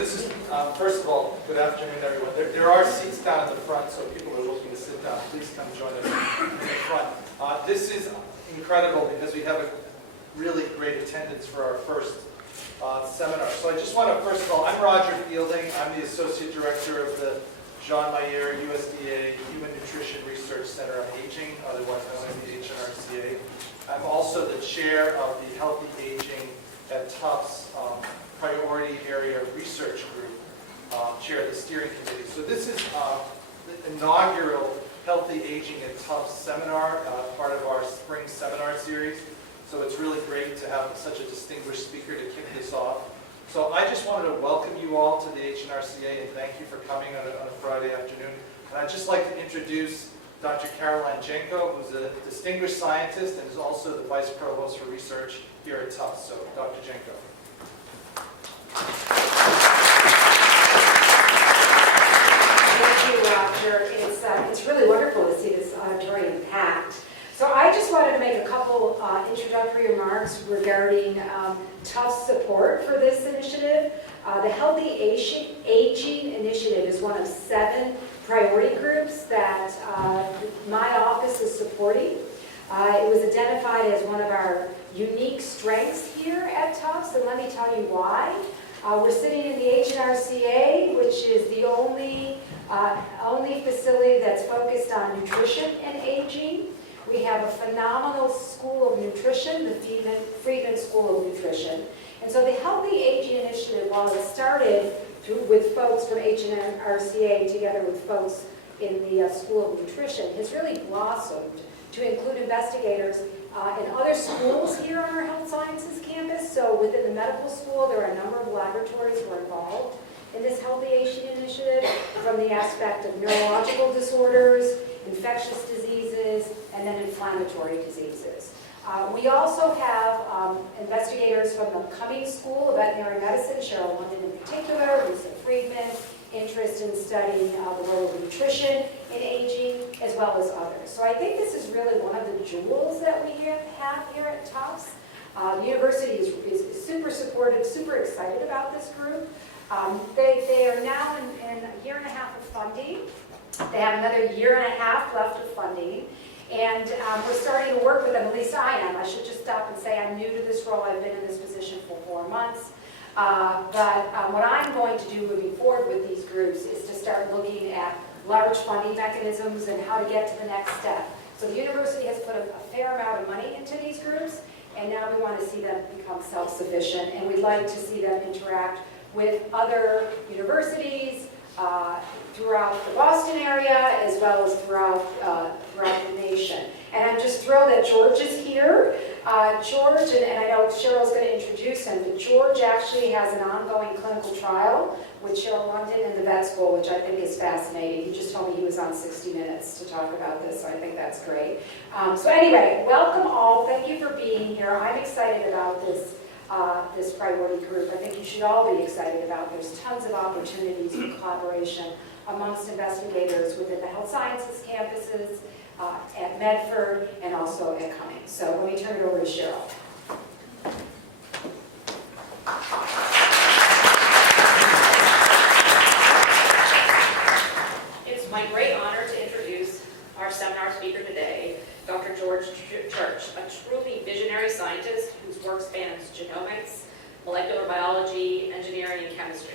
this is, first of all, good afternoon, everyone. There are seats down in the front, so if people are looking to sit down, please come join us in the front. This is incredible because we have a really great attendance for our first seminar. So I just want to, first of all, I'm Roger Fielding. I'm the Associate Director of the Jean Mayer USDA Human Nutrition Research Center on Aging, otherwise known as the HNRCA. I'm also the Chair of the Healthy Aging at Tufts Priority Area Research Group, Chair of the Steering Committee. So this is the inaugural Healthy Aging at Tufts seminar, part of our spring seminar series. So it's really great to have such a distinguished speaker to kick this off. So I just wanted to welcome you all to the HNRCA and thank you for coming on a Friday afternoon. And I'd just like to introduce Dr. Caroline Jenko, who's a distinguished scientist and is also the Vice Provost for Research here at Tufts. So Dr. Jenko. Thank you, Roger. It's really wonderful to see this auditorium packed. So I just wanted to make a couple introductory remarks regarding Tufts support for this initiative. The Healthy Aging Initiative is one of 7 priority groups that my office is supporting. It was identified as one of our unique strengths here at Tufts, and let me tell you why. We're sitting in the HNRCA, which is the only facility that's focused on nutrition and aging. We have a phenomenal school of nutrition, the Friedman School of Nutrition. And so the Healthy Aging Initiative, while it started with folks from HNRCA together with folks in the School of Nutrition, has really blossomed to include investigators in other schools here on our health sciences campus. So within the medical school, there are a number of laboratories who are involved in this Healthy Aging Initiative from the aspect of neurological disorders, infectious diseases, and then inflammatory diseases. We also have investigators from the Cummings School of Veterinary Medicine, Cheryl London in particular, Lisa Friedman, interest in studying the role of nutrition in aging, as well as others. So I think this is really one of the jewels that we have here at Tufts. The university is super supportive, super excited about this group. They are now in a year and a half of funding. They have another year and a half left of funding. And we're starting to work with them, at least I am. I should just stop and say I'm new to this role. I've been in this position for 4 months. But what I'm going to do moving forward with these groups is to start looking at large funding mechanisms and how to get to the next step. So the university has put a fair amount of money into these groups, and now we want to see them become self-sufficient, and we'd like to see them interact with other universities throughout the Boston area, as well as throughout the nation. And I'm just thrilled that George is here. George, and I know Cheryl's going to introduce him, but George actually has an ongoing clinical trial with Cheryl London in the vet school, which I think is fascinating. He just told me he was on 60 Minutes to talk about this, so I think that's great. So anyway, welcome all. Thank you for being here. I'm excited about this priority group. I think you should all be excited about. There's tons of opportunities for collaboration amongst investigators within the health sciences campuses, at Medford, and also at Cummings. So let me turn it over to Cheryl. It's my great honor to introduce our seminar speaker today, Dr. George Church, a truly visionary scientist whose work spans genomics, molecular biology, engineering, and chemistry.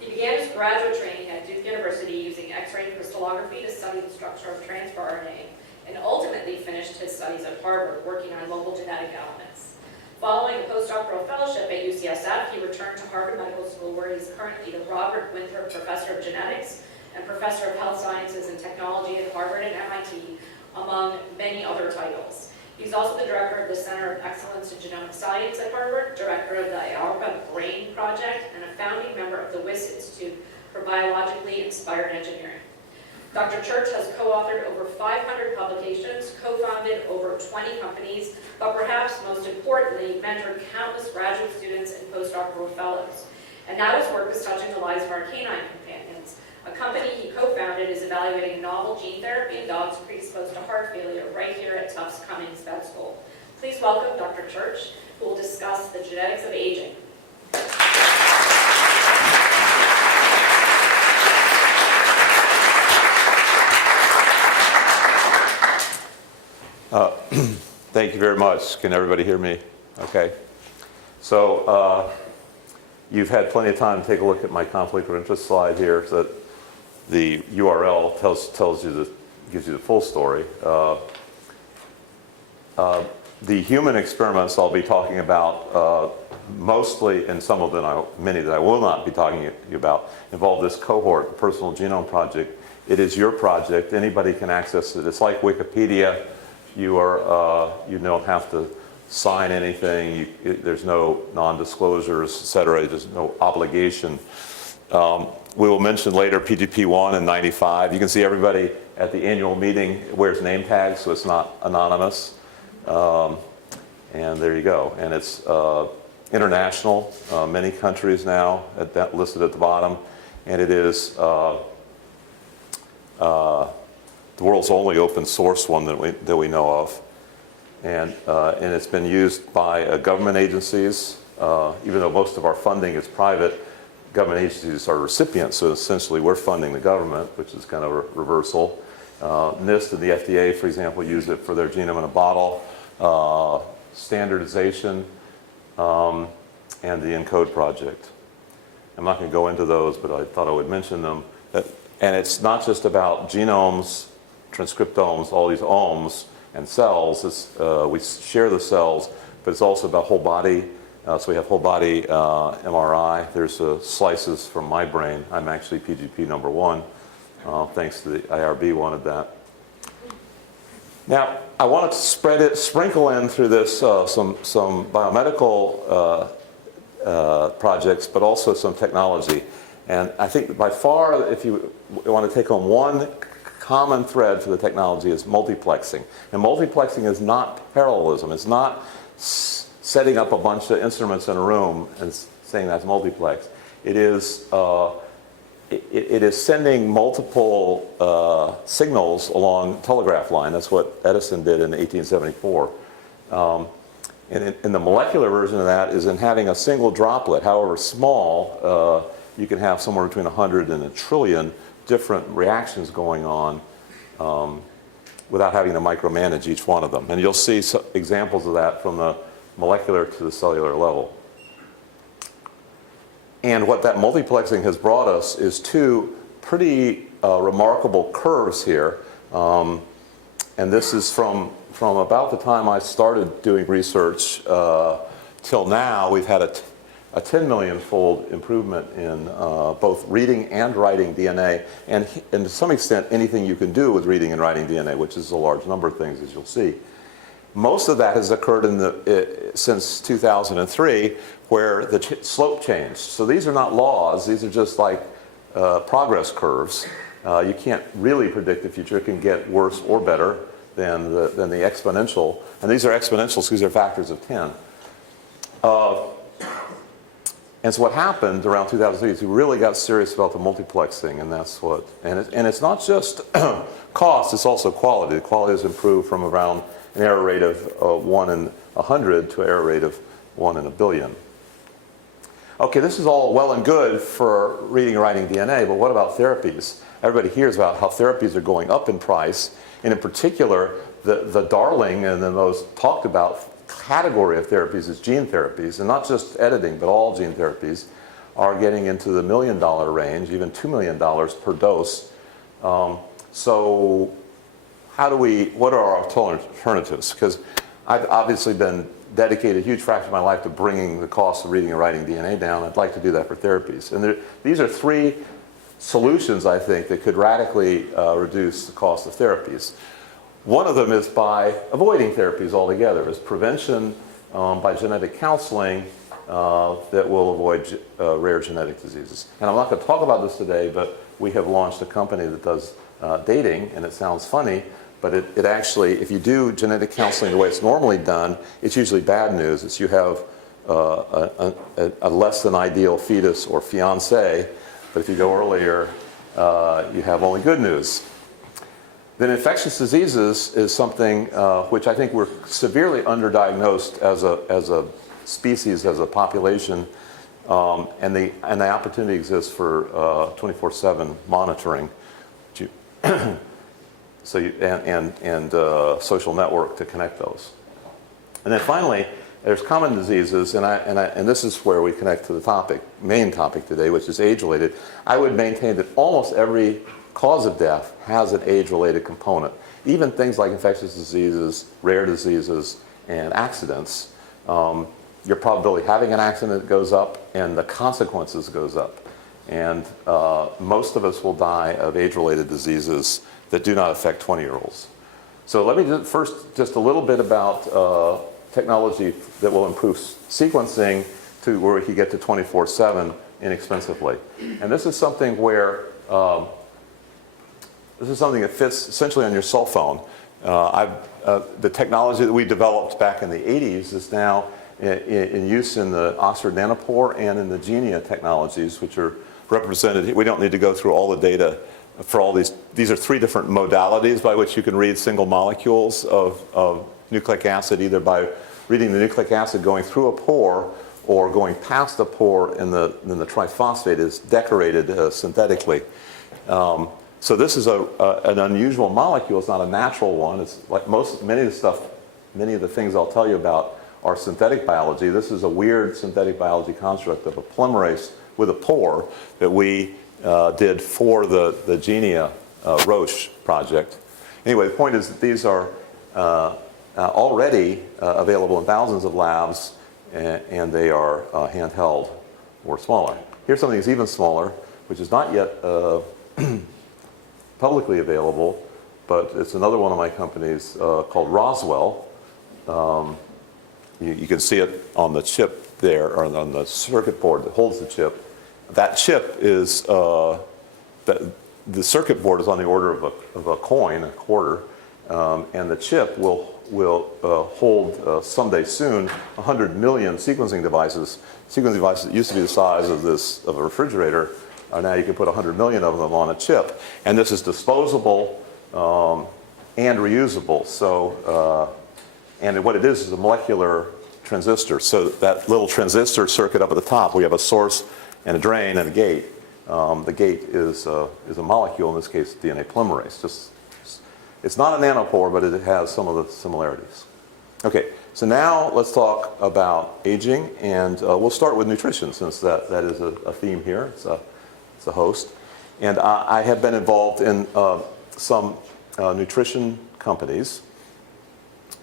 He began his graduate training at Duke University using X-ray crystallography to study the structure of transfer RNA, and ultimately finished his studies at Harvard working on mobile genetic elements. Following a postdoctoral fellowship at UCSF, he returned to Harvard Medical School, where he's currently the Robert Winthrop Professor of Genetics and Professor of Health Sciences and Technology at Harvard and MIT, among many other titles. He's also the director of the Center of Excellence in Genomic Science at Harvard, director of the IARPA Brain Project, and a founding member of the WIS Institute for Biologically Inspired Engineering. Dr. Church has co-authored over 500 publications, co-founded over 20 companies, but perhaps most importantly, mentored countless graduate students and postdoctoral fellows. And now his work is touching the lives of our canine companions. A company he co-founded is evaluating novel gene therapy in dogs predisposed to heart failure right here at Tufts Cummings Vet School. Please welcome Dr. Church, who will discuss the genetics of aging. Thank you very much. Can everybody hear me? Okay. So you've had plenty of time to take a look at my conflict of interest slide here. So that the URL gives you the full story. The human experiments I'll be talking about mostly, and some of them, many that I will not be talking to you about, involve this Cohort, the Personal Genome Project. It is your project. Anybody can access it. It's like Wikipedia. You don't have to sign anything. There's no non-disclosures, et cetera. There's no obligation. We will mention later PGP1 in 95. You can see everybody at the annual meeting wears name tags, so it's not anonymous. And there you go. And it's international, many countries now listed at the bottom. And it is the world's only open source one that we know of. And it's been used by government agencies, even though most of our funding is private. Government agencies are recipients, so essentially we're funding the government, which is kind of a reversal. NIST and the FDA, for example, use it for their genome in a bottle, standardization, and the ENCODE project. I'm not going to go into those, but I thought I would mention them. And it's not just about genomes, transcriptomes, all these omes and cells. We share the cells, but it's also about whole body. So we have whole body MRI. There's slices from my brain. I'm actually PGP number 1, thanks to the IRB wanted that. Now, I wanted to sprinkle in through this some biomedical projects, but also some technology. And I think by far, if you want to take home one common thread for the technology, is multiplexing. And multiplexing is not parallelism. It's not setting up a bunch of instruments in a room and saying that's multiplex. It is sending multiple signals along telegraph line. That's what Edison did in 1874. And the molecular version of that is in having a single droplet, however small, you can have somewhere between 100 and a trillion different reactions going on without having to micromanage each one of them. And you'll see examples of that from the molecular to the cellular level. And what that multiplexing has brought us is two pretty remarkable curves here. And this is from about the time I started doing research till now. We've had a 10 million-fold improvement in both reading and writing DNA, and to some extent anything you can do with reading and writing DNA, which is a large number of things, as you'll see. Most of that has occurred since 2003, where the slope changed. So these are not laws. These are just like progress curves. You can't really predict the future. It can get worse or better than the exponential. And these are exponentials because they're factors of 10. And so what happened around 2003 is we really got serious about the multiplexing, and that's what. And it's not just cost; it's also quality. The quality has improved from around an error rate of 1 in 100 to an error rate of 1 in a billion. Okay, this is all well and good for reading and writing DNA, but what about therapies? Everybody hears about how therapies are going up in price, and in particular, the darling and the most talked about category of therapies is gene therapies, and not just editing, but all gene therapies are getting into the $1 million range, even $2 million per dose. So what are our alternatives? Because I've obviously been dedicated a huge fraction of my life to bringing the cost of reading and writing DNA down. I'd like to do that for therapies. And these are three solutions, I think, that could radically reduce the cost of therapies. One of them is by avoiding therapies altogether, is prevention by genetic counseling that will avoid rare genetic diseases. And I'm not going to talk about this today, but we have launched a company that does dating, and it sounds funny, but it actually, if you do genetic counseling the way it's normally done, it's usually bad news. It's you have a less than ideal fetus or fiance, but if you go earlier, you have only good news. Then infectious diseases is something which I think we're severely underdiagnosed as a species, as a population, and the opportunity exists for 24/7 monitoring. social network to connect those. And then finally, there's common diseases, and this is where we connect to the main topic today, which is age-related. I would maintain that almost every cause of death has an age-related component. Even things like infectious diseases, rare diseases, and accidents, your probability of having an accident goes up, and the consequences goes up. And most of us will die of age-related diseases that do not affect 20-year-olds. So let me first just a little bit about technology that will improve sequencing to where we can get to 24/7 inexpensively. And this is something where this is something that fits essentially on your cell phone. The technology that we developed back in the 80s is now in use in the Oxford Nanopore and in the Genia technologies, which are represented. We don't need to go through all the data for all these. These are 3 different modalities by which you can read single molecules of nucleic acid, either by reading the nucleic acid going through a pore or going past a pore, and then the triphosphate is decorated synthetically. So this is an unusual molecule. It's not a natural one. It's like many of the things I'll tell you about are synthetic biology. This is a weird synthetic biology construct of a polymerase with a pore that we did for the Genia Roche project. Anyway, the point is that these are already available in thousands of labs, and they are handheld or smaller. Here's something that's even smaller, which is not yet publicly available, but it's another one of my companies called Roswell. You can see it on the chip there, or on the circuit board that holds the chip. That chip is, the circuit board is on the order of a coin, a quarter, and the chip will hold someday soon 100 million sequencing devices. Sequencing devices that used to be the size of a refrigerator, now you can put 100 million of them on a chip. And this is disposable and reusable. So, and what it is a molecular transistor. So that little transistor circuit up at the top, we have a source and a drain and a gate. The gate is a molecule, in this case DNA polymerase. It's not a nanopore, but it has some of the similarities. Okay, so now let's talk about aging, and we'll start with nutrition, since that is a theme here. It's a host. And I have been involved in some nutrition companies.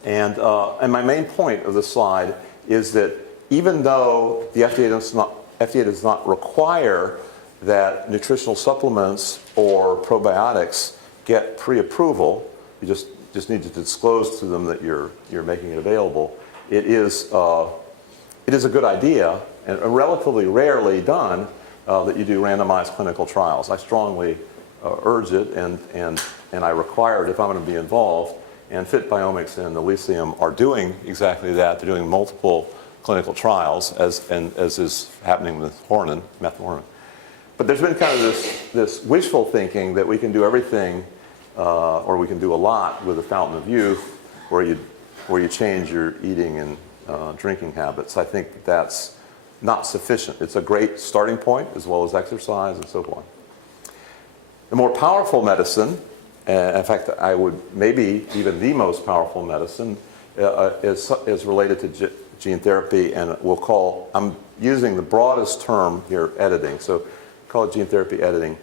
And my main point of this slide is that even though the FDA does not require that nutritional supplements or probiotics get pre-approval, you just need to disclose to them that you're making it available. It is a good idea, and relatively rarely done, that you do randomized clinical trials. I strongly urge it, and I require it if I'm going to be involved. And Fit Biomics and Elysium are doing exactly that. They're doing multiple clinical trials, as is happening with metformin. But there's been kind of this wishful thinking that we can do everything, or we can do a lot with the fountain of youth, where you change your eating and drinking habits. I think that's not sufficient. It's a great starting point, as well as exercise and so forth. The more powerful medicine, in fact, I would maybe even the most powerful medicine, is related to gene therapy, and I'm using the broadest term here, editing. So call it gene therapy editing.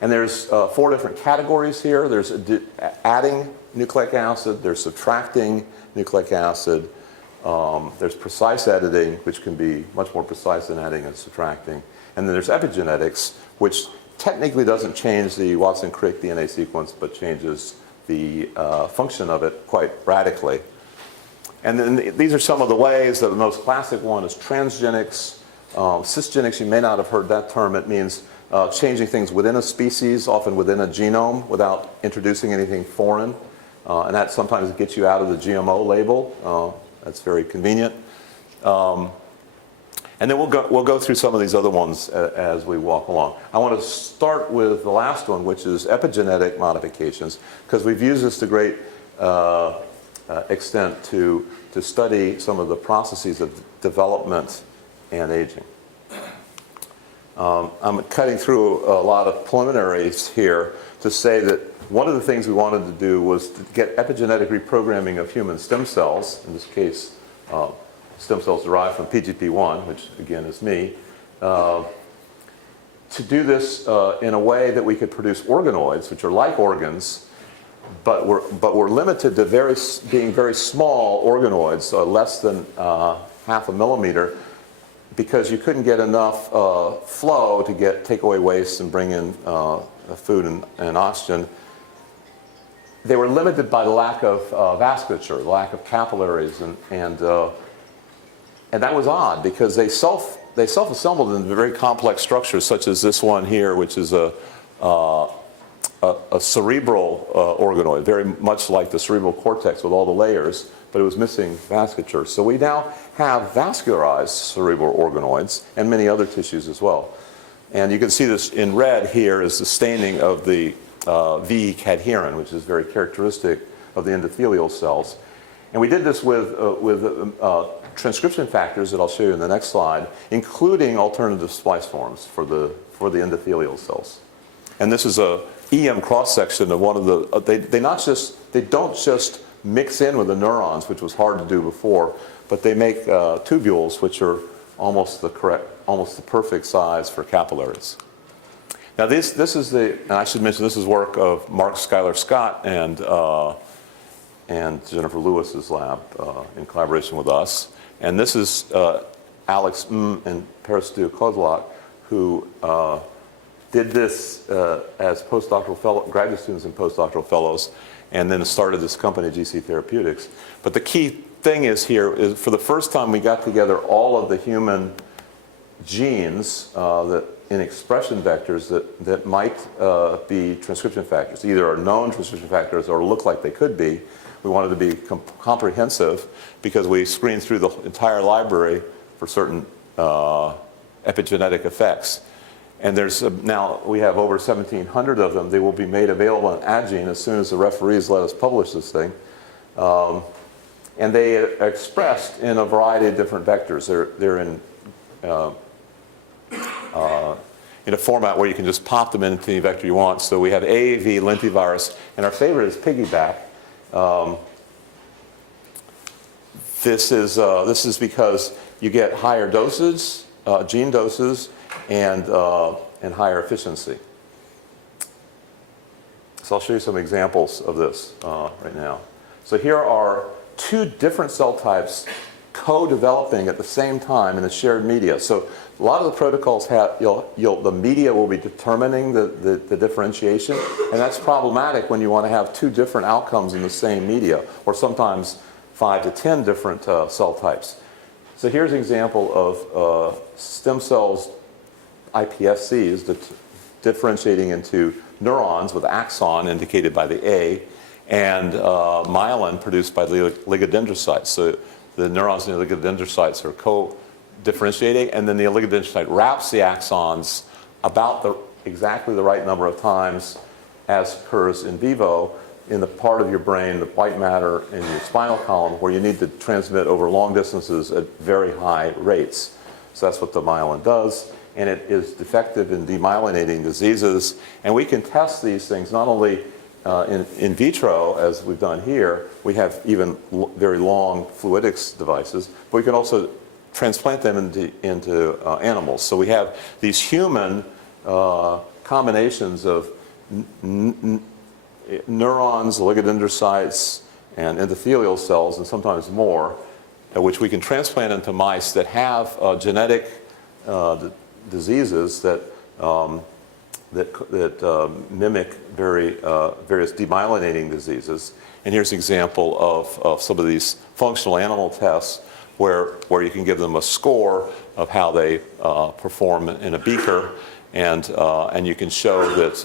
And there's 4 different categories here. There's adding nucleic acid, there's subtracting nucleic acid, there's precise editing, which can be much more precise than adding and subtracting. And then there's epigenetics, which technically doesn't change the Watson-Crick DNA sequence, but changes the function of it quite radically. And then these are some of the ways. The most classic one is transgenics. Cisgenics, you may not have heard that term. It means changing things within a species, often within a genome, without introducing anything foreign. And that sometimes gets you out of the GMO label. That's very convenient. And then we'll go through some of these other ones as we walk along. I want to start with the last one, which is epigenetic modifications, because we've used this to great extent to study some of the processes of development and aging. I'm cutting through a lot of preliminaries here to say that one of the things we wanted to do was to get epigenetic reprogramming of human stem cells, in this case, stem cells derived from PGP1, which again is me, to do this in a way that we could produce organoids, which are like organs, but we're limited to being very small organoids, less than half a millimeter, because you couldn't get enough flow to take away waste and bring in food and oxygen. They were limited by the lack of vasculature, the lack of capillaries, and that was odd because they self-assembled into very complex structures, such as this one here, which is a cerebral organoid, very much like the cerebral cortex with all the layers, but it was missing vasculature. So we now have vascularized cerebral organoids and many other tissues as well. And you can see this in red here is the staining of the V cadherin, which is very characteristic of the endothelial cells. And we did this with transcription factors that I'll show you in the next slide, including alternative splice forms for the endothelial cells. And this is a EM cross-section of one of the, they don't just mix in with the neurons, which was hard to do before, but they make tubules, which are almost the perfect size for capillaries. Now this is and I should mention this is work of Mark Schuyler Scott and Jennifer Lewis's lab in collaboration with us. And this is Alex and Peristu Kozlak, who did this as postdoctoral graduate students and postdoctoral fellows, and then started this company, GC Therapeutics. But the key thing is here is for the first time we got together all of the human genes in expression vectors that might be transcription factors, either are known transcription factors or look like they could be. We wanted to be comprehensive because we screened through the entire library for certain epigenetic effects. And now we have over 1,700 of them. They will be made available in Agene as soon as the referees let us publish this thing. And they are expressed in a variety of different vectors. They're in a format where you can just pop them into any vector you want. So we have AAV, lentivirus, and our favorite is piggyback. This is because you get higher doses, gene doses, and higher efficiency. So I'll show you some examples of this right now. So here are two different cell types co-developing at the same time in a shared media. So a lot of the protocols have, the media will be determining the differentiation, and that's problematic when you want to have two different outcomes in the same media, or sometimes 5 to 10 different cell types. So here's an example of stem cells, iPSCs, differentiating into neurons with axon indicated by the A, and myelin produced by the oligodendrocytes. So the neurons and the oligodendrocytes are co-differentiating, and then the oligodendrocyte wraps the axons about exactly the right number of times as occurs in vivo in the part of your brain, the white matter in your spinal column, where you need to transmit over long distances at very high rates. So that's what the myelin does, and it is defective in demyelinating diseases. And we can test these things not only in vitro, as we've done here. We have even very long fluidics devices, but we can also transplant them into animals. So we have these human combinations of neurons, oligodendrocytes, and endothelial cells, and sometimes more, which we can transplant into mice that have genetic diseases that mimic various demyelinating diseases. And here's an example of some of these functional animal tests where you can give them a score of how they perform in a beaker, and you can show that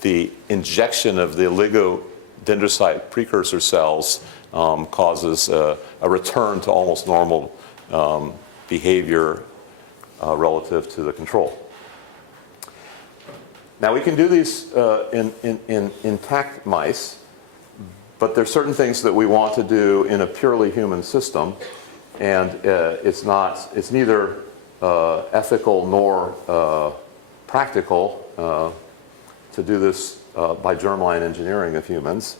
the injection of the oligodendrocyte precursor cells causes a return to almost normal behavior relative to the control. Now we can do these in intact mice, but there's certain things that we want to do in a purely human system, and it's neither ethical nor practical to do this by germline engineering of humans,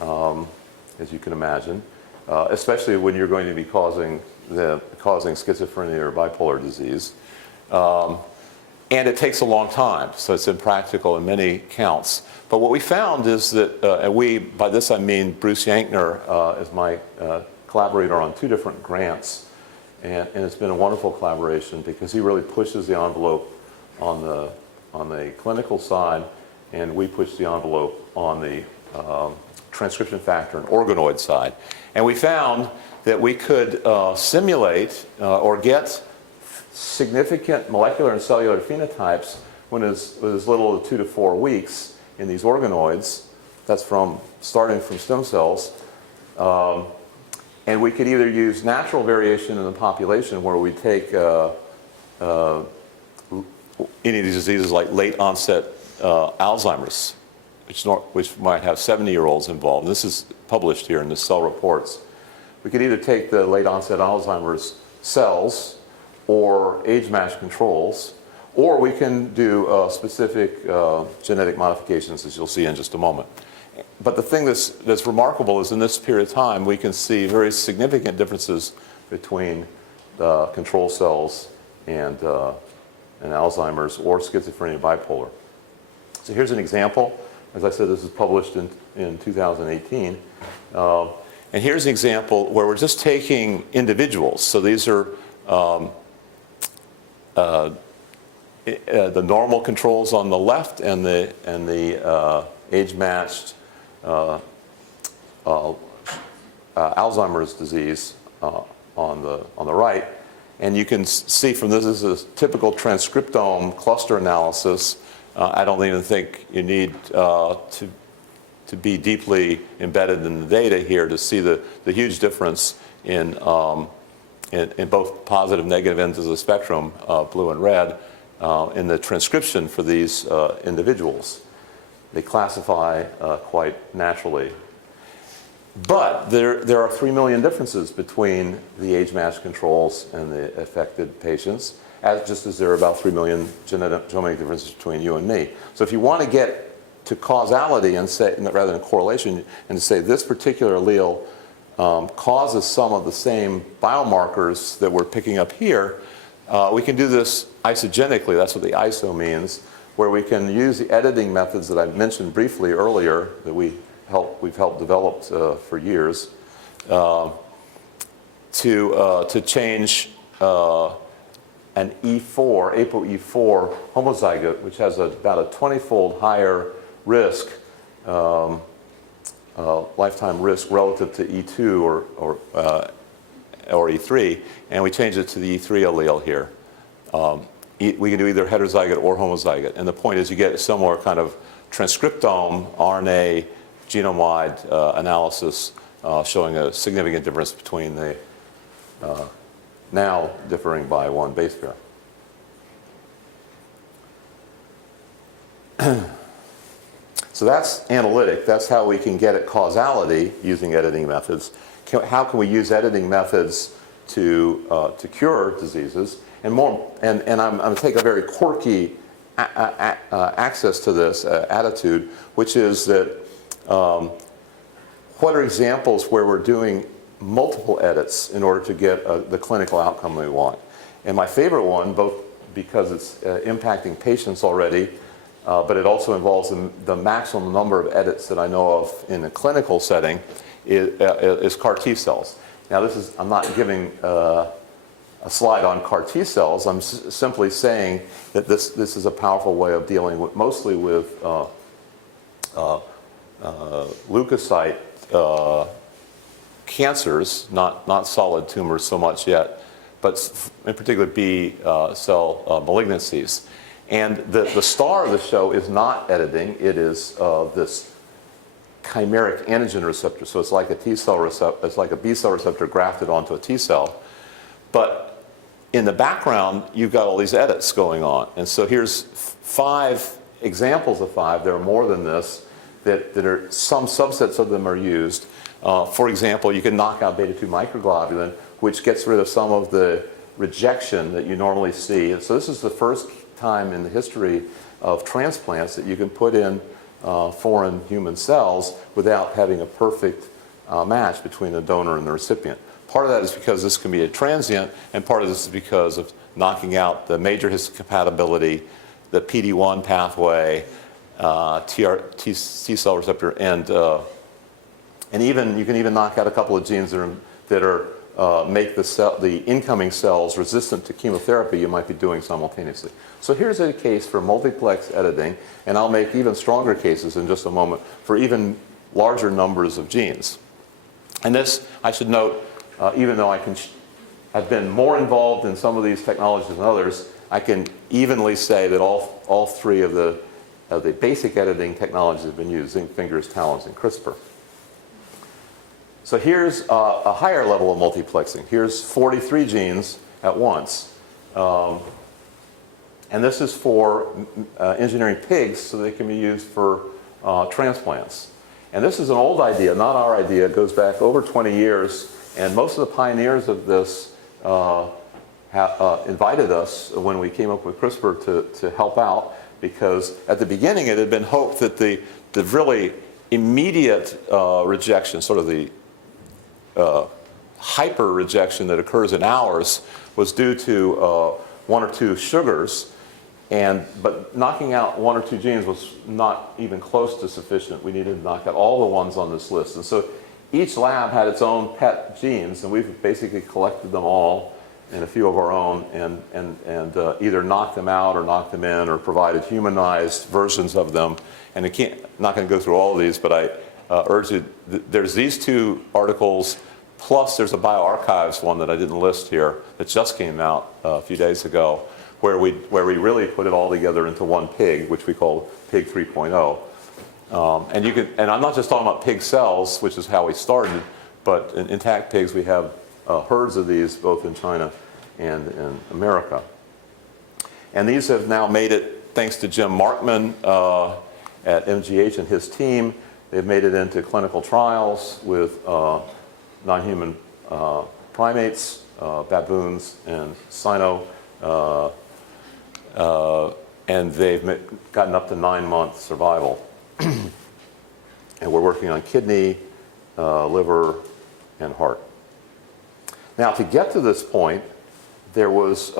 as you can imagine, especially when you're going to be causing schizophrenia or bipolar disease. And it takes a long time, so it's impractical in many counts. But what we found is that, and by this I mean Bruce Yankner is my collaborator on 2 different grants, and it's been a wonderful collaboration because he really pushes the envelope on the clinical side, and we push the envelope on the transcription factor and organoid side. And we found that we could simulate or get significant molecular and cellular phenotypes when as little as 2 to 4 weeks in these organoids. That's starting from stem cells. And we could either use natural variation in the population where we take any of these diseases like late onset Alzheimer's, which might have 70-year-olds involved. This is published here in the Cell Reports. We could either take the late onset Alzheimer's cells or age-matched controls, or we can do specific genetic modifications, as you'll see in just a moment. But the thing that's remarkable is in this period of time, we can see very significant differences between control cells and Alzheimer's or schizophrenia bipolar. So here's an example. As I said, this is published in 2018. And here's an example where we're just taking individuals. So these are the normal controls on the left and the age-matched Alzheimer's disease on the right. And you can see from this is a typical transcriptome cluster analysis. I don't even think you need to be deeply embedded in the data here to see the huge difference in both positive and negative ends of the spectrum, blue and red, in the transcription for these individuals. They classify quite naturally. But there are 3 million differences between the age-matched controls and the affected patients, just as there are about 3 million genetic differences between you and me. So if you want to get to causality and say, rather than correlation, and to say this particular allele causes some of the same biomarkers that we're picking up here, we can do this isogenically. That's what the iso means, where we can use the editing methods that I mentioned briefly earlier that we've helped develop for years to change an E4, ApoE4 homozygote, which has about a 20-fold higher risk, lifetime risk relative to E2 or E3, and we change it to the E3 allele here. We can do either heterozygote or homozygote, and the point is you get similar kind of transcriptome RNA genome-wide analysis showing a significant difference between the now differing by 1 base pair. So that's analytic. That's how we can get at causality using editing methods. How can we use editing methods to cure diseases? And I'm going to take a very quirky access to this attitude, which is that what are examples where we're doing multiple edits in order to get the clinical outcome we want? And my favorite one, both because it's impacting patients already, but it also involves the maximum number of edits that I know of in a clinical setting, is CAR T cells. Now I'm not giving a slide on CAR T cells. I'm simply saying that this is a powerful way of dealing mostly with leukocyte cancers, not solid tumors so much yet, but in particular B cell malignancies. And the star of the show is not editing. It is this chimeric antigen receptor. So it's like a T cell receptor. It's like a B cell receptor grafted onto a T cell. But in the background, you've got all these edits going on. And so here's 5 examples of 5. There are more than this that are some subsets of them are used. For example, you can knock out beta-2 microglobulin, which gets rid of some of the rejection that you normally see. And so this is the first time in the history of transplants that you can put in foreign human cells without having a perfect match between the donor and the recipient. Part of that is because this can be a transient, and part of this is because of knocking out the major histocompatibility, the PD-1 pathway, T cell receptor, and even you can even knock out a couple of genes that make the incoming cells resistant to chemotherapy you might be doing simultaneously. So here's a case for multiplex editing, and I'll make even stronger cases in just a moment for even larger numbers of genes. And this, I should note, even though I've been more involved in some of these technologies than others, I can evenly say that all three of the basic editing technologies have been used: zinc fingers, talons, and CRISPR. So here's a higher level of multiplexing. Here's 43 genes at once. And this is for engineering pigs so they can be used for transplants. And this is an old idea, not our idea. It goes back over 20 years. And most of the pioneers of this invited us when we came up with CRISPR to help out, because at the beginning it had been hoped that the really immediate rejection, sort of the hyper rejection that occurs in hours, was due to one or two sugars. But knocking out one or two genes was not even close to sufficient. We needed to knock out all the ones on this list. And so each lab had its own pet genes, and we've basically collected them all and a few of our own, and either knocked them out or knocked them in or provided humanized versions of them. And I'm not going to go through all of these, but I urge you, there's these two articles, plus there's a bioarchives one that I didn't list here that just came out a few days ago, where we really put it all together into one pig, which we call Pig 3.0. And I'm not just talking about pig cells, which is how we started, but in intact pigs we have herds of these both in China and in America. And these have now made it, thanks to Jim Markman at MGH and his team, they've made it into clinical trials with non-human primates, baboons, and cyno. And they've gotten up to 9-month survival. And we're working on kidney, liver, and heart. Now, to get to this point, there was,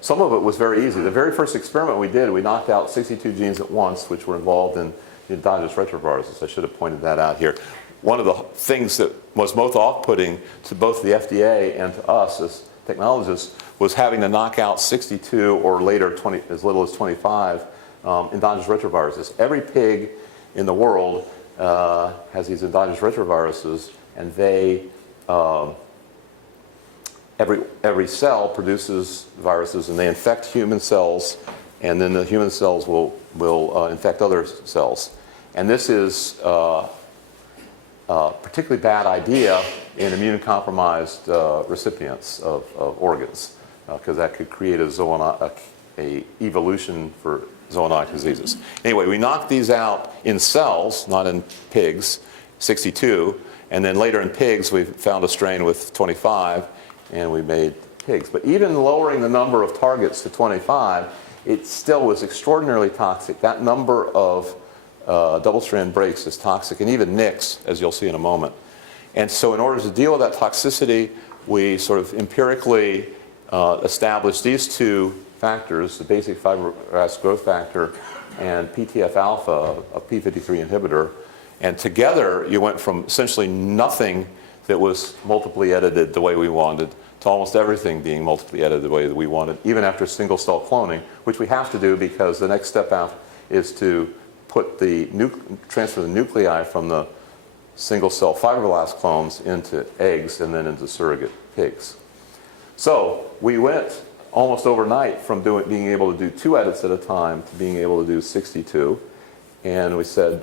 some of it was very easy. The very first experiment we did, we knocked out 62 genes at once, which were involved in the endogenous retroviruses. I should have pointed that out here. One of the things that was most off-putting to both the FDA and to us as technologists was having to knock out 62 or later as little as 25 endogenous retroviruses. Every pig in the world has these endogenous retroviruses, and they every cell produces viruses, and they infect human cells, and then the human cells will infect other cells. And this is a particularly bad idea in immune-compromised recipients of organs, because that could create a evolution for zoonotic diseases. Anyway, we knocked these out in cells, not in pigs, 62, and then later in pigs we found a strain with 25, and we made pigs. But even lowering the number of targets to 25, it still was extraordinarily toxic. That number of double-strand breaks is toxic, and even nicks, as you'll see in a moment. And so in order to deal with that toxicity, we sort of empirically established these two factors, the basic fibroblast growth factor and PTF-alpha, a p53 inhibitor. And together, you went from essentially nothing that was multiply edited the way we wanted to almost everything being multiply edited the way that we wanted, even after single-cell cloning, which we have to do because the next step out is to put transfer the nuclei from the single-cell fibroblast clones into eggs and then into surrogate pigs. So we went almost overnight from being able to do 2 edits at a time to being able to do 62. And we said,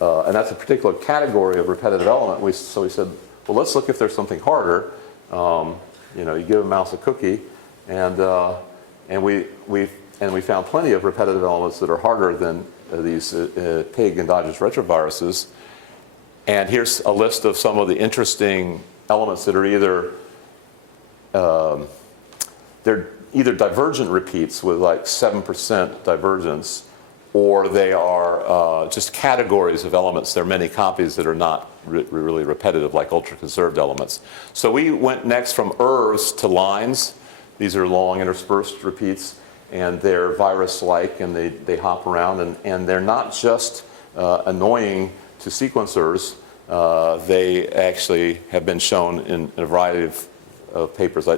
and that's a particular category of repetitive element. So we said, well, let's look if there's something harder. You give a mouse a cookie, and we found plenty of repetitive elements that are harder than these pig endogenous retroviruses. And here's a list of some of the interesting elements that are either divergent repeats with like 7% divergence, or they are just categories of elements. There are many copies that are not really repetitive, like ultra-conserved elements. So we went next from ERVs to lines. These are long interspersed repeats, and they're virus-like, and they hop around, and they're not just annoying to sequencers. They actually have been shown in a variety of papers.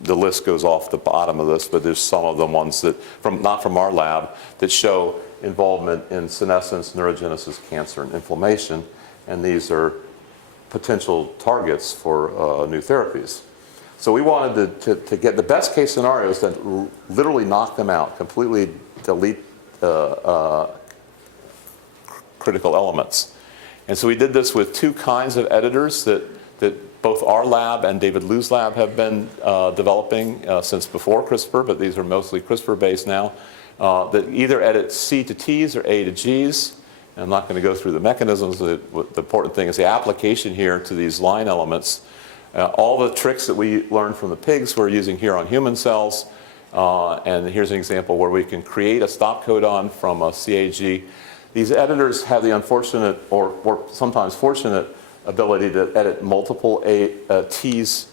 The list goes off the bottom of this, but there's some of the ones that, not from our lab, that show involvement in senescence, neurogenesis, cancer, and inflammation. And these are potential targets for new therapies. So we wanted to get the best case scenarios that literally knock them out, completely delete critical elements. And so we did this with two kinds of editors that both our lab and David Liu's lab have been developing since before CRISPR, but these are mostly CRISPR-based now, that either edit C to Ts or A to Gs. And I'm not going to go through the mechanisms. The important thing is the application here to these line elements. All the tricks that we learned from the pigs we're using here on human cells. And here's an example where we can create a stop codon from a CAG. These editors have the unfortunate, or sometimes fortunate, ability to edit multiple Ts,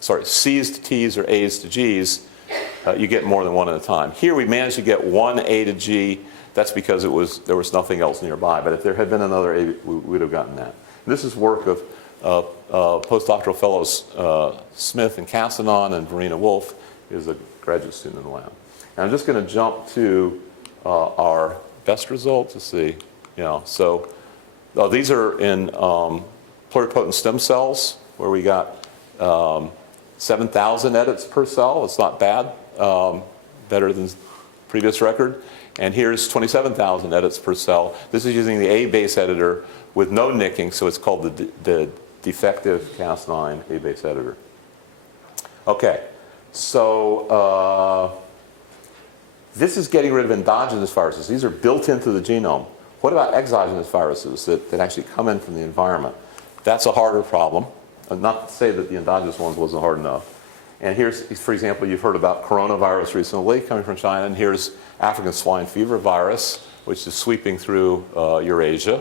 sorry, Cs to Ts or As to Gs. You get more than one at a time. Here we managed to get one A to G. That's because there was nothing else nearby. But if there had been another A, we would have gotten that. And this is work of postdoctoral fellows Smith and Cassanon, and Verena Wolf is a graduate student in the lab. And I'm just going to jump to our best results to see. So these are in pluripotent stem cells where we got 7,000 edits per cell. It's not bad, better than previous record. And here's 27,000 edits per cell. This is using the A base editor with no nicking, so it's called the defective Cas9 A base editor. Okay, so this is getting rid of endogenous viruses. These are built into the genome. What about exogenous viruses that actually come in from the environment? That's a harder problem. Not to say that the endogenous ones wasn't hard enough. And here's, for example, you've heard about coronavirus recently coming from China, and here's African swine fever virus, which is sweeping through Eurasia.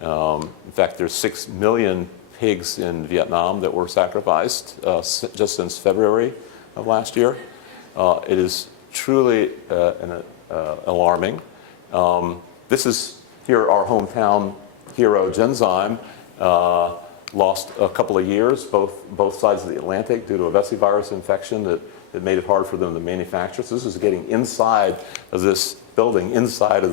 In fact, there's 6 million pigs in Vietnam that were sacrificed just since February of last year. It is truly alarming. This is here our hometown hero, Genzyme. Lost a couple of years, both sides of the Atlantic, due to a vesivirus infection that made it hard for them to manufacture. So this is getting inside of this building, inside of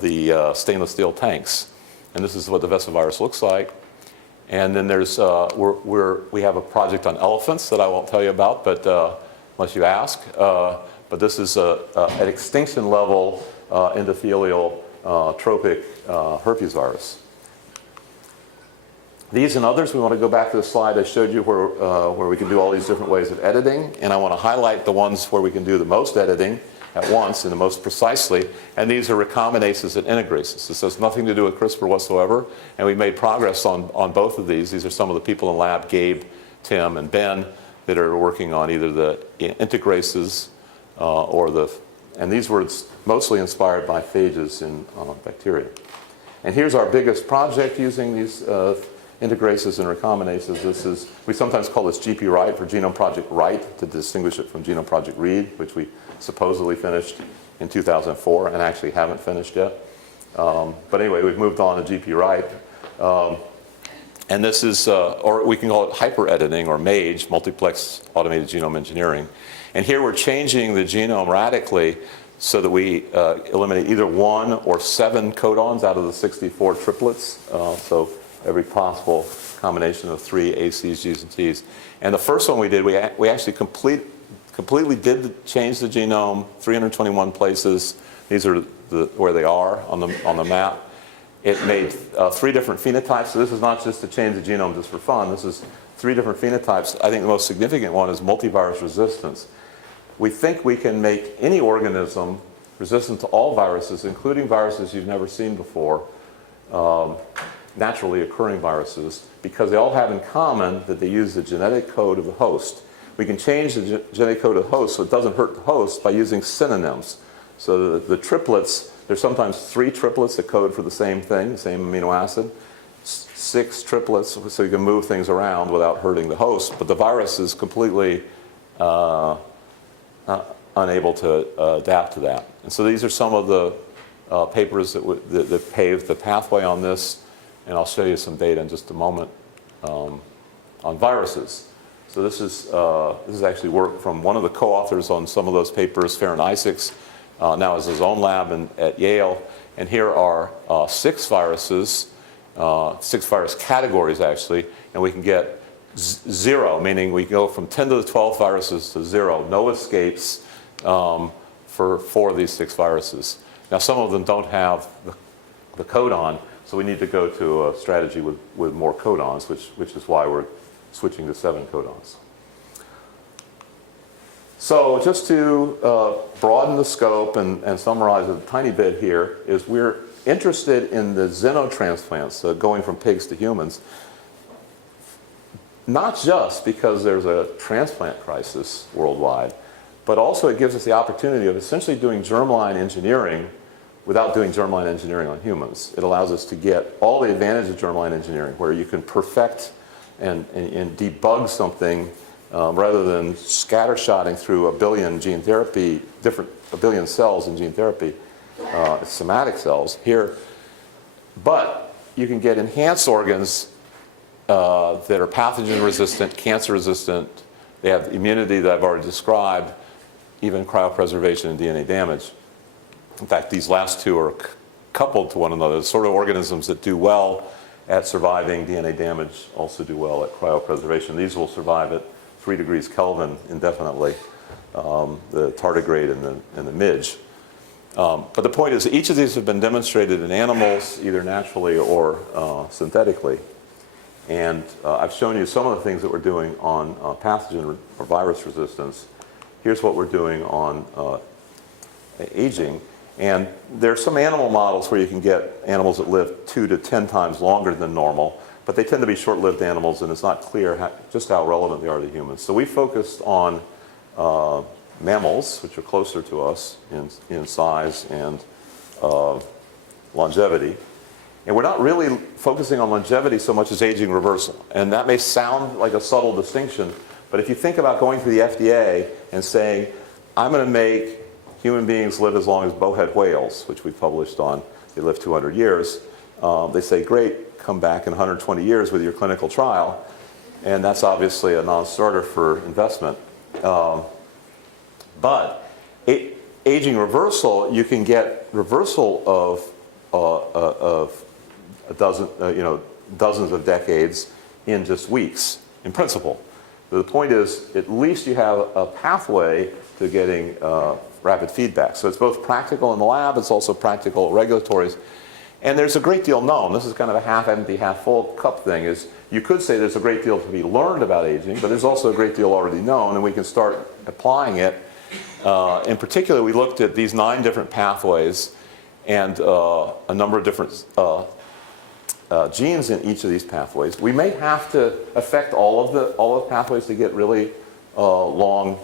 the stainless steel tanks. And this is what the vesivirus looks like. And then there's we have a project on elephants that I won't tell you about, but unless you ask. But this is an extinction level endothelial tropic herpes virus. These and others, we want to go back to the slide I showed you where we can do all these different ways of editing. And I want to highlight the ones where we can do the most editing at once and the most precisely. And these are recombinases and integrases. This has nothing to do with CRISPR whatsoever. And we made progress on both of these. These are some of the people in the lab, Gabe, Tim, and Ben, that are working on either the integrases and these were mostly inspired by phages in bacteria. And here's our biggest project using these integrases and recombinases. We sometimes call this GP Write for Genome Project Write to distinguish it from Genome Project Read, which we supposedly finished in 2004 and actually haven't finished yet. But anyway, we've moved on to GP Write. And this is, or we can call it hyper editing or MAGE, Multiplex Automated Genome Engineering. And here we're changing the genome radically so that we eliminate either 1 or 7 codons out of the 64 triplets. So every possible combination of 3 ACs, Gs, and Ts. And the first one we did, we actually completely change the genome, 321 places. These are where they are on the map. It made 3 different phenotypes. So this is not just to change the genome just for fun. This is 3 different phenotypes. I think the most significant one is multivirus resistance. We think we can make any organism resistant to all viruses, including viruses you've never seen before, naturally occurring viruses, because they all have in common that they use the genetic code of the host. We can change the genetic code of the host so it doesn't hurt the host by using synonyms. So the triplets There's sometimes 3 triplets that code for the same thing, the same amino acid. 6 triplets, so you can move things around without hurting the host. But the virus is completely unable to adapt to that. And so these are some of the papers that paved the pathway on this. And I'll show you some data in just a moment on viruses. So this is actually work from one of the co-authors on some of those papers, Farron Isaacs, now has his own lab at Yale. And here are 6 viruses, 6 virus categories actually, and we can get 0, meaning we can go from 10 to the 12th viruses to 0, no escapes for 4 of these 6 viruses. Now some of them don't have the codon, so we need to go to a strategy with more codons, which is why we're switching to 7 codons. So just to broaden the scope and summarize it a tiny bit here, is we're interested in the xenotransplants, going from pigs to humans, not just because there's a transplant crisis worldwide, but also it gives us the opportunity of essentially doing germline engineering without doing germline engineering on humans. It allows us to get all the advantage of germline engineering, where you can perfect and debug something rather than scattershotting through a billion gene therapy, a billion cells in gene therapy, somatic cells here. But you can get enhanced organs that are pathogen resistant, cancer resistant. They have immunity that I've already described, even cryopreservation and DNA damage. In fact, these last 2 are coupled to one another. The sort of organisms that do well at surviving DNA damage also do well at cryopreservation. These will survive at 3 degrees Kelvin indefinitely, the tardigrade and the midge. But the point is, each of these have been demonstrated in animals, either naturally or synthetically. And I've shown you some of the things that we're doing on pathogen or virus resistance. Here's what we're doing on aging. And there are some animal models where you can get animals that live 2 to 10 times longer than normal, but they tend to be short-lived animals, and it's not clear just how relevant they are to humans. So we focused on mammals, which are closer to us in size and longevity. And we're not really focusing on longevity so much as aging reversal. And that may sound like a subtle distinction, but if you think about going to the FDA and saying, I'm going to make human beings live as long as bowhead whales, which we published on, they live 200 years, they say, great, come back in 120 years with your clinical trial. And that's obviously a non-starter for investment. But aging reversal, you can get reversal of a dozen, dozens of decades in just weeks, in principle. The point is, at least you have a pathway to getting rapid feedback. So it's both practical in the lab, it's also practical at regulatories. And there's a great deal known. This is kind of a half-empty, half-full cup thing. Is you could say there's a great deal to be learned about aging, but there's also a great deal already known, and we can start applying it. In particular, we looked at these 9 different pathways and a number of different genes in each of these pathways. We may have to affect all of the pathways to get really long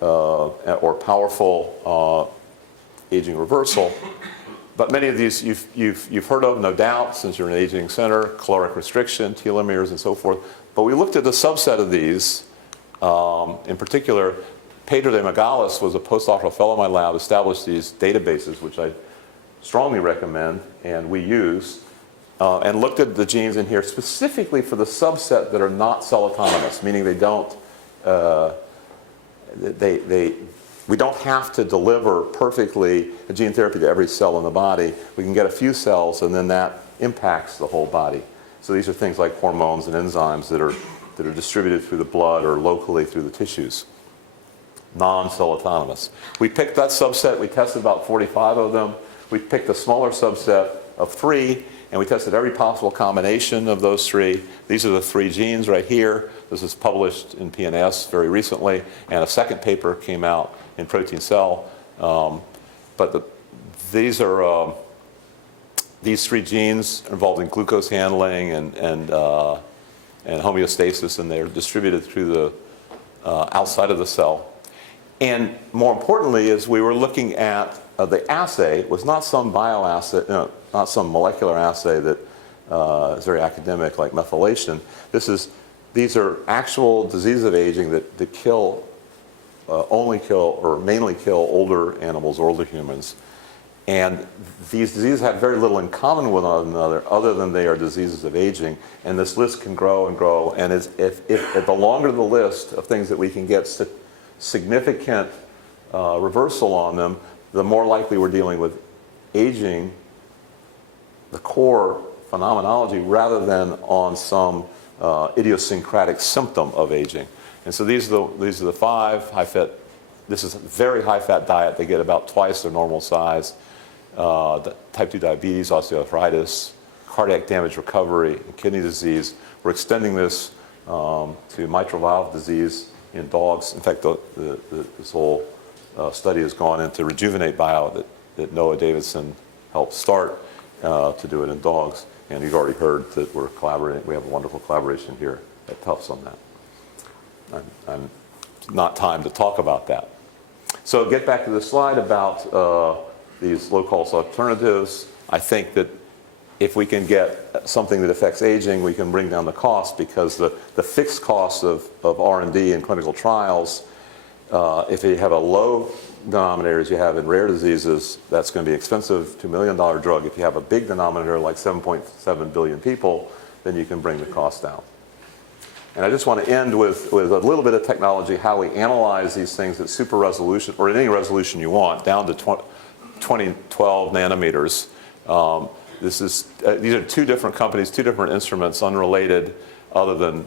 or powerful aging reversal. But many of these you've heard of, no doubt, since you're in an aging center, caloric restriction, telomeres, and so forth. But we looked at a subset of these. In particular, Pedro de Magalis was a postdoctoral fellow in my lab, established these databases, which I strongly recommend, and we use, and looked at the genes in here specifically for the subset that are not cell autonomous, meaning they don't, we don't have to deliver perfectly a gene therapy to every cell in the body. We can get a few cells, and then that impacts the whole body. So these are things like hormones and enzymes that are distributed through the blood or locally through the tissues. Non-cell autonomous. We picked that subset. We tested about 45 of them. We picked a smaller subset of 3, and we tested every possible combination of those 3. These are the 3 genes right here. This is published in PNAS very recently, and a second paper came out in Protein Cell. These are these 3 genes involved in glucose handling and homeostasis, and they're distributed through the outside of the cell. And more importantly is we were looking at the assay. It was not some bioassay, not some molecular assay that is very academic like methylation. These are actual diseases of aging that kill, only kill or mainly kill older animals, older humans. And these diseases have very little in common with one another other than they are diseases of aging. And this list can grow and grow. And if the longer the list of things that we can get significant reversal on them, the more likely we're dealing with aging, the core phenomenology, rather than on some idiosyncratic symptom of aging. And so these are the 5 high-fat. This is a very high-fat diet. They get about twice their normal size. Type 2 diabetes, osteoarthritis, cardiac damage recovery, and kidney disease. We're extending this to mitral valve disease in dogs. In fact, this whole study has gone into Rejuvenate Bio that Noah Davidson helped start to do it in dogs. And you've already heard that we're collaborating. We have a wonderful collaboration here at Tufts on that. I'm not time to talk about that. So get back to the slide about these low-cost alternatives. I think that if we can get something that affects aging, we can bring down the cost, because the fixed costs of R&D and clinical trials, if you have a low denominator as you have in rare diseases, that's going to be expensive, $2 million drug. If you have a big denominator like 7.7 billion people, then you can bring the cost down. And I just want to end with a little bit of technology, how we analyze these things at super resolution, or at any resolution you want, down to 2012 nanometers. These are 2 different companies, 2 different instruments, unrelated, other than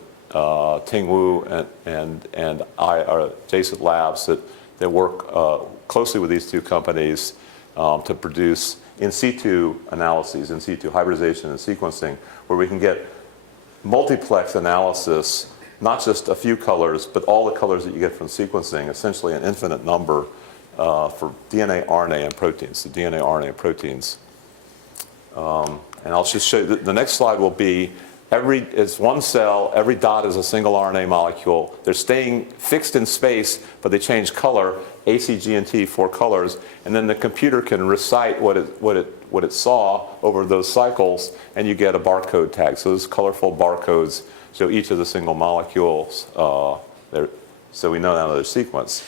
Ting Wu and I are adjacent labs that work closely with these 2 companies to produce in situ analyses, in situ hybridization and sequencing, where we can get multiplex analysis, not just a few colors, but all the colors that you get from sequencing, essentially an infinite number for DNA, RNA, and proteins, the DNA, RNA, and proteins. And I'll just show you, the next slide will be, it's one cell, every dot is a single RNA molecule. They're staying fixed in space, but they change color, A, C, G, and T, 4 colors, and then the computer can recite what it saw over those cycles, and you get a barcode tag. So those colorful barcodes show each of the single molecules, so we know now their sequence.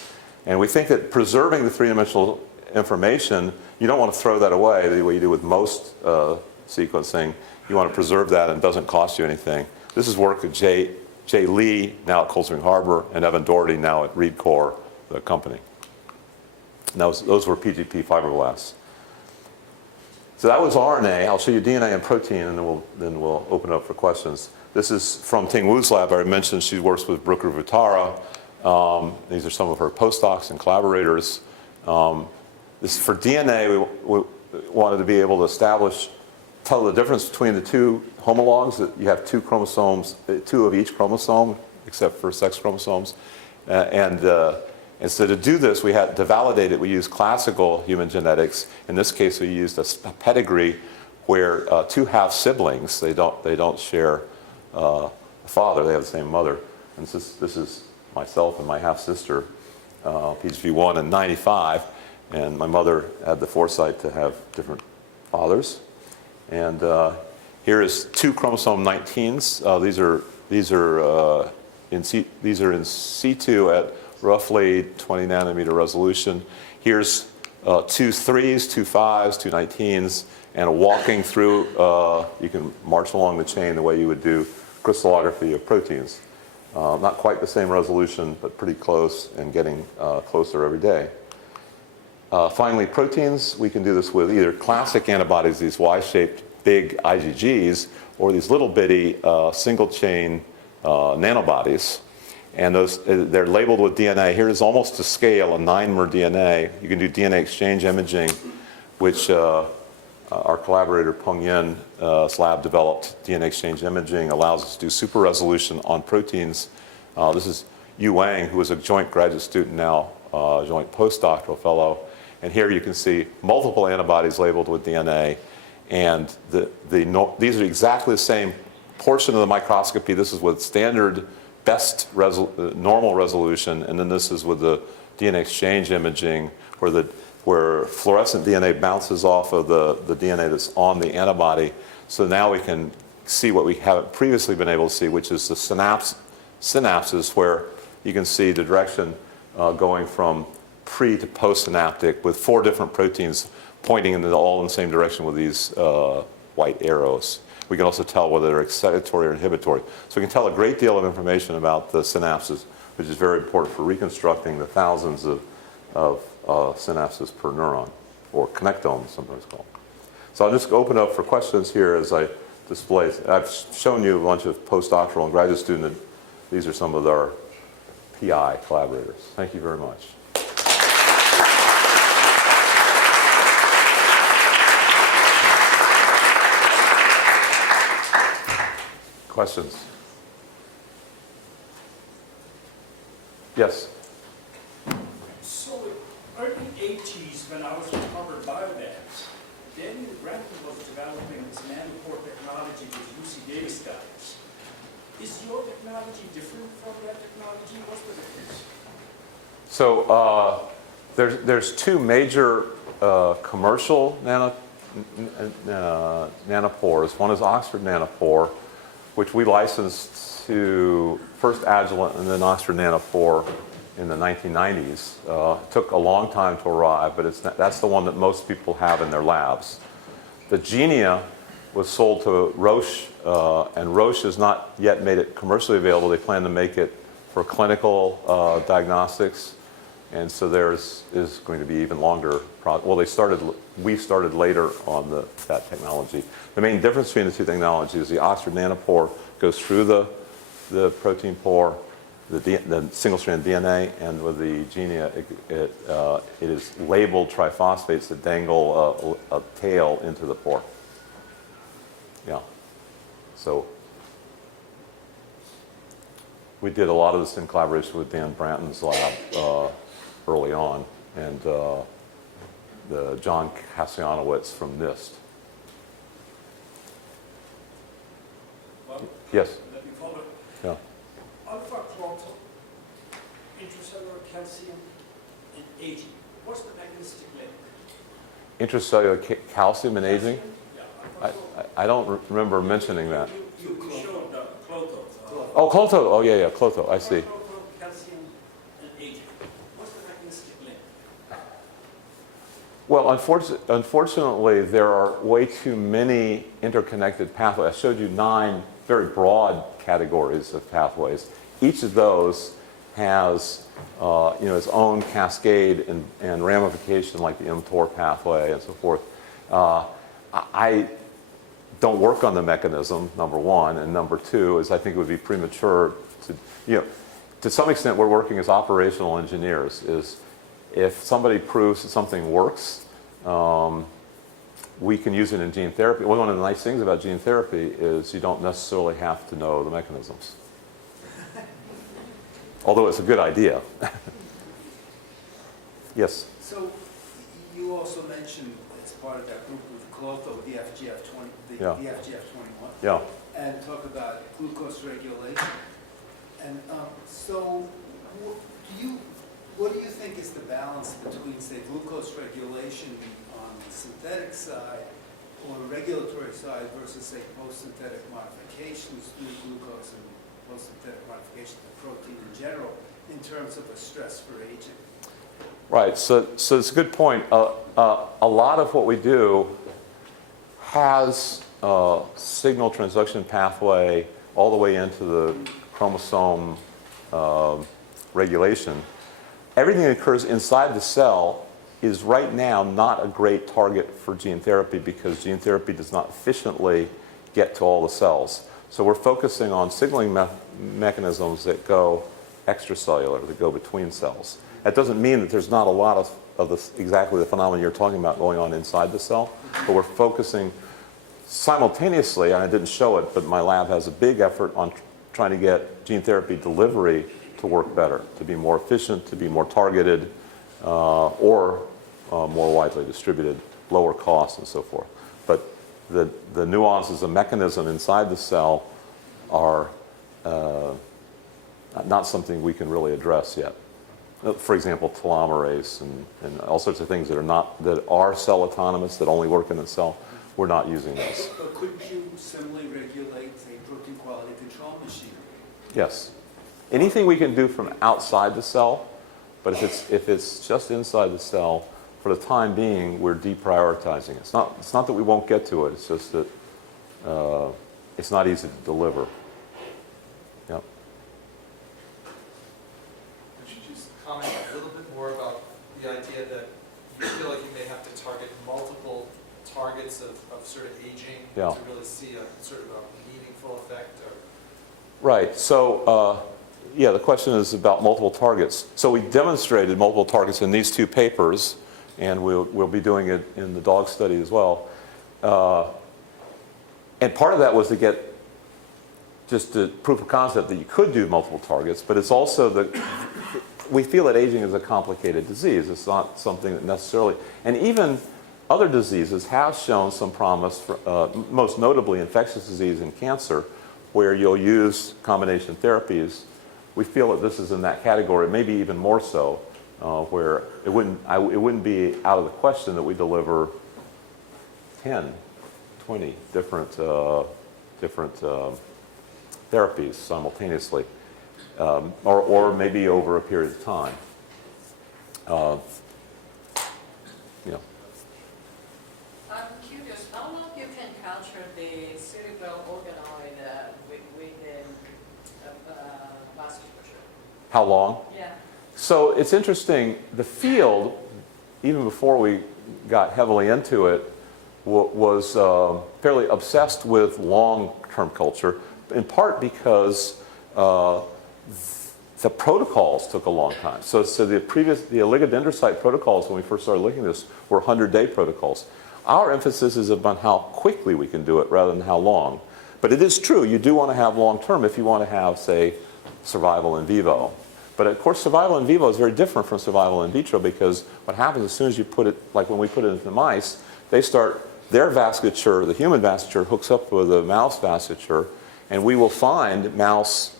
And we think that preserving the 3-dimensional information, you don't want to throw that away the way you do with most sequencing. You want to preserve that, and it doesn't cost you anything. This is work of Jay Lee, now at Cold Spring Harbor, and Evan Doherty, now at ReadCore, the company. And those were PGP fibroblasts. So that was RNA. I'll show you DNA and protein, and then we'll open it up for questions. This is from Ting Wu's lab. I mentioned she works with Brooker Vutara. These are some of her postdocs and collaborators. This, for DNA, we wanted to be able to tell the difference between the 2 homologs. That you have 2 chromosomes, 2 of each chromosome, except for sex chromosomes. And so to do this, we had to validate it. We used classical human genetics. In this case, we used a pedigree where 2 half siblings, they don't share a father. They have the same mother. And this is myself and my half sister, PGP1 in '95. And my mother had the foresight to have different fathers. And here is 2 chromosome 19s. These are in situ at roughly 20 nanometer resolution. Here's 2 3s, 2 5s, 2 19s, and walking through. You can march along the chain the way you would do crystallography of proteins. Not quite the same resolution, but pretty close, and getting closer every day. Finally, proteins, we can do this with either classic antibodies, these Y-shaped big IgGs, or these little bitty single-chain nanobodies. And they're labeled with DNA. Here is almost to scale, a 9-mer DNA. You can do DNA exchange imaging, which our collaborator Peng Yin's lab developed. DNA exchange imaging allows us to do super resolution on proteins. This is Yu Wang, who is a joint graduate student now, joint postdoctoral fellow. And here you can see multiple antibodies labeled with DNA. And these are exactly the same portion of the microscopy. This is with standard best normal resolution, and then this is with the DNA exchange imaging, where fluorescent DNA bounces off of the DNA that's on the antibody. So now we can see what we haven't previously been able to see, which is the synapses, where you can see the direction going from pre to post-synaptic with 4 different proteins pointing all in the same direction with these white arrows. We can also tell whether they're excitatory or inhibitory. So we can tell a great deal of information about the synapses, which is very important for reconstructing the thousands of synapses per neuron, or connectomes sometimes called. So I'll just open up for questions here as I display. I've shown you a bunch of postdoctoral and graduate student. These are some of our PI collaborators. Thank you very much. Questions? Yes? So early 80s, when I was covered biobanks, Daniel Grantham was developing this nanopore technology with UC Davis guys. Is your technology different from that technology? What's the difference? So there's 2 major commercial nanopores. One is Oxford Nanopore, which we licensed to first Agilent and then Oxford Nanopore in the 1990s. It took a long time to arrive, but that's the one that most people have in their labs. The Genia was sold to Roche, and Roche has not yet made it commercially available. They plan to make it for clinical diagnostics, and so theirs is going to be even longer. Well, we started later on that technology. The main difference between the 2 technologies is the Oxford Nanopore goes through the protein pore, the single-strand DNA, and with the Genia, it is labeled triphosphates that dangle a tail into the pore. Yeah. So we did a lot of this in collaboration with Dan Branton's lab early on, and the John Kasianowicz from NIST. Well, Yes. let me follow. Yeah. Alpha-chloride, intracellular calcium, and aging. What's the mechanistic link? Intracellular calcium and aging? Yeah, alpha-chloride. I don't remember mentioning that. You showed clotho. Oh, Clotho. Oh, yeah, Clotho. I see. Chloride, calcium, and aging. What's the mechanistic link? Well, unfortunately, there are way too many interconnected pathways. I showed you 9 very broad categories of pathways. Each of those has its own cascade and ramification, like the mTOR pathway and so forth. I don't work on the mechanism, number 1, and number 2 is I think it would be premature to some extent we're working as operational engineers. Is if somebody proves that something works, we can use it in gene therapy. One of the nice things about gene therapy is you don't necessarily have to know the mechanisms. Although it's a good idea. Yes? So you also mentioned as part of that group with Clotho, the FGF20, Yeah. the FGF21, Yeah. and talk about glucose regulation. And so what do you think is the balance between, say, glucose regulation on the synthetic side or regulatory side versus, say, post-synthetic modifications through glucose and post-synthetic modification of protein in general in terms of a stress for aging? Right, so it's a good point. A lot of what we do has signal transduction pathway all the way into the chromosome regulation. Everything that occurs inside the cell is right now not a great target for gene therapy because gene therapy does not efficiently get to all the cells. So we're focusing on signaling mechanisms that go extracellular, that go between cells. That doesn't mean that there's not a lot of exactly the phenomenon you're talking about going on inside the cell, but we're focusing simultaneously, and I didn't show it, but my lab has a big effort on trying to get gene therapy delivery to work better, to be more efficient, to be more targeted, or more widely distributed, lower cost, and so forth. But the nuances of mechanism inside the cell are not something we can really address yet. For example, telomerase and all sorts of things that are cell autonomous, that only work in a cell. We're not using those. But couldn't you similarly regulate a protein quality control machinery? Yes. Anything we can do from outside the cell, but if it's just inside the cell, for the time being, we're deprioritizing it. It's not that we won't get to it. It's just that it's not easy to deliver. Yep. Could you just comment a little bit more about the idea that you feel like you may have to target multiple targets of sort of aging Yeah. to really see a sort of a meaningful effect? Or? Right. So, yeah, the question is about multiple targets. So we demonstrated multiple targets in these two papers, and we'll be doing it in the dog study as well. And part of that was to get just the proof of concept that you could do multiple targets, but it's also that we feel that aging is a complicated disease. It's not something that necessarily, and even other diseases have shown some promise, for, most notably infectious disease and cancer, where you'll use combination therapies. We feel that this is in that category, maybe even more so, where it wouldn't be out of the question that we deliver 10, 20 different therapies simultaneously, or maybe over a period of time. You know. I'm curious, how long you can culture the cerebral organoid within vasculature? How long? Yeah. So it's interesting, the field, even before we got heavily into it, was fairly obsessed with long-term culture, in part because the protocols took a long time. So the oligodendrocyte protocols, when we first started looking at this, were 100-day protocols. Our emphasis is upon how quickly we can do it rather than how long. But it is true, you do want to have long-term if you want to have, say, survival in vivo. But of course, survival in vivo is very different from survival in vitro, because what happens as soon as you put it, like when we put it into mice, they start, their vasculature, the human vasculature, hooks up with the mouse vasculature, and we will find mouse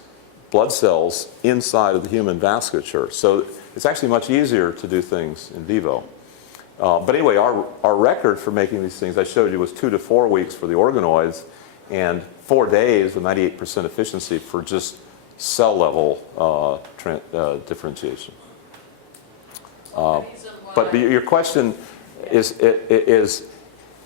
blood cells inside of the human vasculature. So it's actually much easier to do things in vivo. But anyway, our record for making these things, I showed you, was 2 to 4 weeks for the organoids, and 4 days with 98% efficiency for just cell level differentiation. But your question is,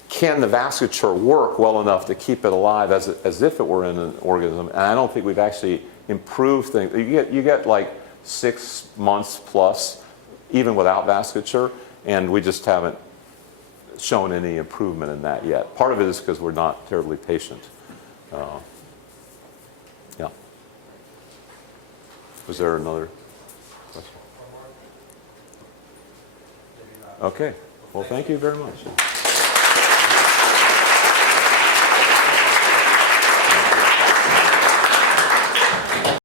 can the vasculature work well enough to keep it alive as if it were in an organism? And I don't think we've actually improved things. You get like 6 months plus, even without vasculature, and we just haven't shown any improvement in that yet. Part of it is because we're not terribly patient. Yeah. Was there another question? Okay. Well, thank you very much.